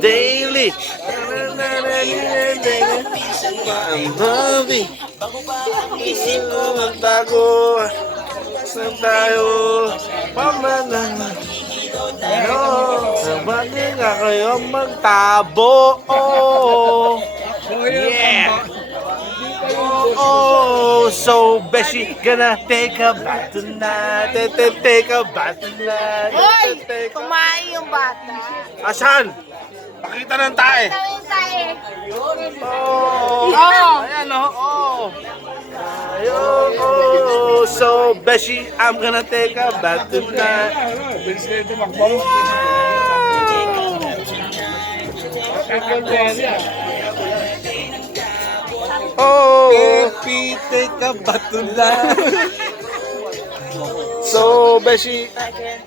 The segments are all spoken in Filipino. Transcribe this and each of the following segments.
daily. I'm loving. Bago sa tayo pamana. Sabali nga kayo magtabo. Yeah. Oh, so Beshi gonna take a bath tonight. Take a bath tonight. Hoy! Kumain yung bata. Asan? Pakita ng tae. Tawin tayo. Oh, ayan oh. Ayun, oh, so Beshi, I'm gonna take a bath tonight. Oh, Beshi, take a bath tonight. So Beshi,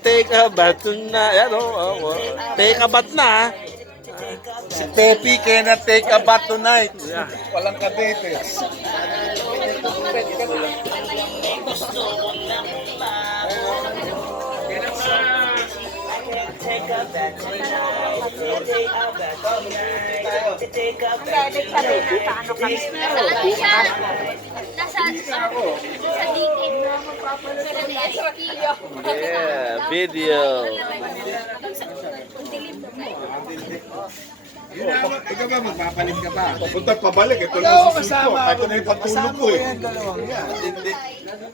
take a bath tonight. Ayan oh, take a bath na. Si Pepe cannot take a bath tonight. Yeah. Walang kadete. Paano kami? Nasa dikit na Yeah, video. Ikaw ba magpapalit ka ba? Papunta pabalik. Ito na si Suso. Ito na yung pagtulog ko eh.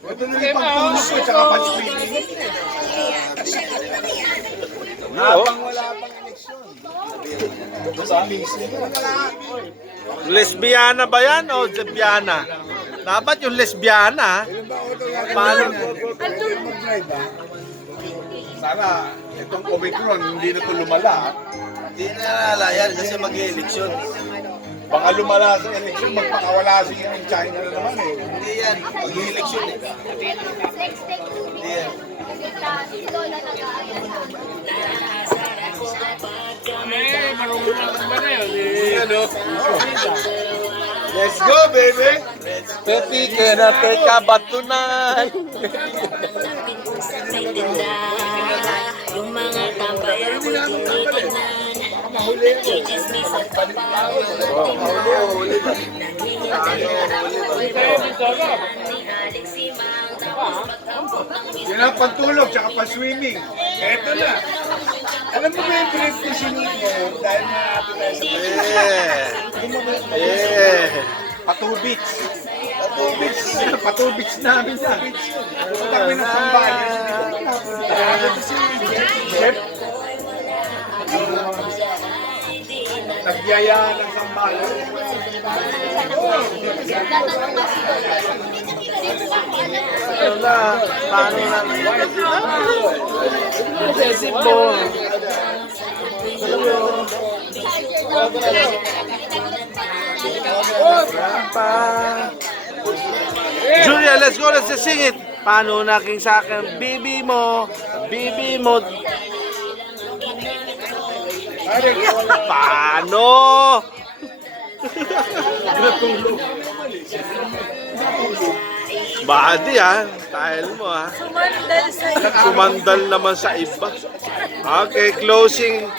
Ito na yung pagtulog ko. Tsaka pag-swimming. Habang wala pang eleksyon. Sa amazing. Lesbiana ba yan o lesbiana? Dapat yung lesbiana. Paano? Mag-drive ba? Sana itong Omicron hindi na ito lumala. Hindi na nalalayan kasi mag-eleksyon. Baka lumala sa eleksyon, magpakawala siya ng China na naman eh. Hindi yan. Mag-eleksyon eh. Hindi yan. Let's go, baby! Pepe cannot take a bath tonight. Yung mga tambayan ko tinitignan. Nagchichismisan pa pa ako. Ni Alex Simang. Tapos magtampo ng Yan ang pantulog, tsaka pa-swimming. Eto na. Alam mo ba yung trip ko sinuko dahil maapit tayo sa Yeah. Patubits. Patubits. Patubits namin sa beach. Punta kami ng sambayan. Ito si Jeff. Nagyayaan ng sambayan. Ano na? Paano na? Sisipo. Julia, let's go. Let's sing it. Paano naging sa akin? Bibi mo. Bibi mo. Paano? Badi style mo Sumandal sa iyo. Sumandal naman sa iba. Okay, closing.